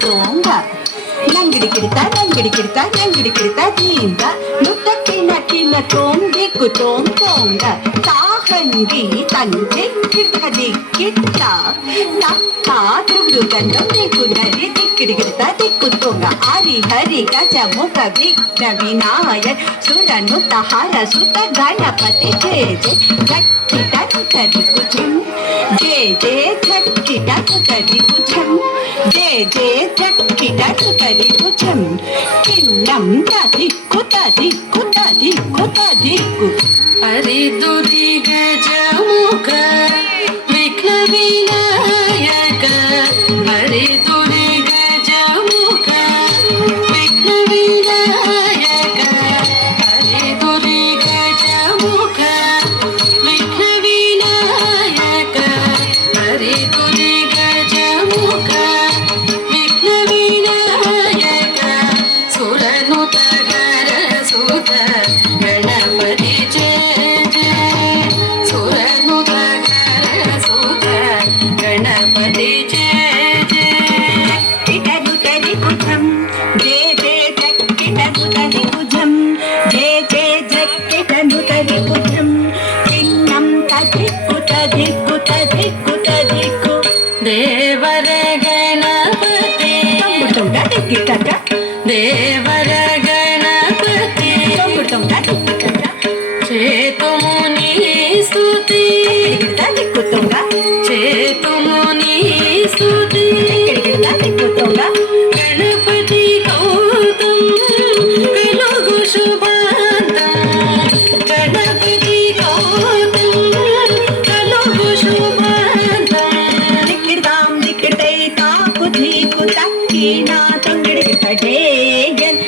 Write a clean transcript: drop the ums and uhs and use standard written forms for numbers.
ತೋಂಗ ನಂಗಿಡಿ ಕಿಡಿತ ದೀಂಗ ನುತ್ತ ಕಿನ ತೋಂಗಿಕ್ಕು ತೋಂಗ ತಾಹಂಗಿ ತಂದೆ ಕಿಡ್ಕದಿ ಕಿಟ್ಟ ತಾದುಡು ಗಂಡು ದಿಕ್ಕು ನರಿ ದಿಕ್ಕು ತೋಂಗ ಹರಿ ಹರಿ ಗಜ ಮುಖ ವಿಘ್ನ ವಿನಾಯಕ ಸುರನು ತಹಾರ ಸುತ ಗಣಪತಿ ಜಯ ಜಯ ಕರಿ ಕುಚಂ ಜಯ ಜಯ ಕರಿ ಕುಚಂ ಜಯ ಜಯ ಕರಿ ಕುಚಂ ಕಿನ್ನಂ ದಿಕ್ಕು ಹರಿದುರಿ ಗಜ ಮುಖ ವಿಘ್ನ ವಿನಾಯಕ ಹರಿದುರಿ ಗಜ ಮುಖ ವಿಘ್ನ ವಿನಾಯಕ ಹರಿದುರಿ ಗಜ ಮುಖ ವಿಘ್ನ ವಿನಾಯಕ ಹರಿದುರಿ ಗಜ ಮುಖ ವಿಘ್ನ ವಿನಾಯಕ ಸುರನು ತಗರ ಸುತ ಗಣಪತಿ ಜಯ ಜಯ ಸುರನು ತಗರ ಸುತ ಗಣಪತಿ ಜಯ ಜಯ ಕಿಟನು ತರಿ ಕುಚಂ ಜಯ ಜಯ ಕಿಟನು ತರಿ ಕುಚಂ ಜಯ ಜಯ ಕಿಟನು ತರಿ ಕುಚಂ ಕಿನ್ನಂ ದಿಕ್ಕು ದೇವರ ಗಣಪತಿ ದೇವರ ಗಣಪತಿ ಚೇತು ಮುನಿ ಸ್ತುತಿ ಚೇತು ಮುನಿ ಸ್ತುತಿ ಗಣಪತಿ ಗೌತಮ್ ಕಲುಗು ಶುಭಾಂತಂ ಗಣಪತಿ ಗೌತಮ್ ಕಲುಗು ಶುಭಾಂತಂ ದಿಕ್ಕಿಡ್ತಾಂ ದಿಕ್ಕಿಡ್ತೈ ತಾಕು ಧೀಕು ತಕ್ಕಿನ ತಂಗಿಡಿ ತಡೇಯನ್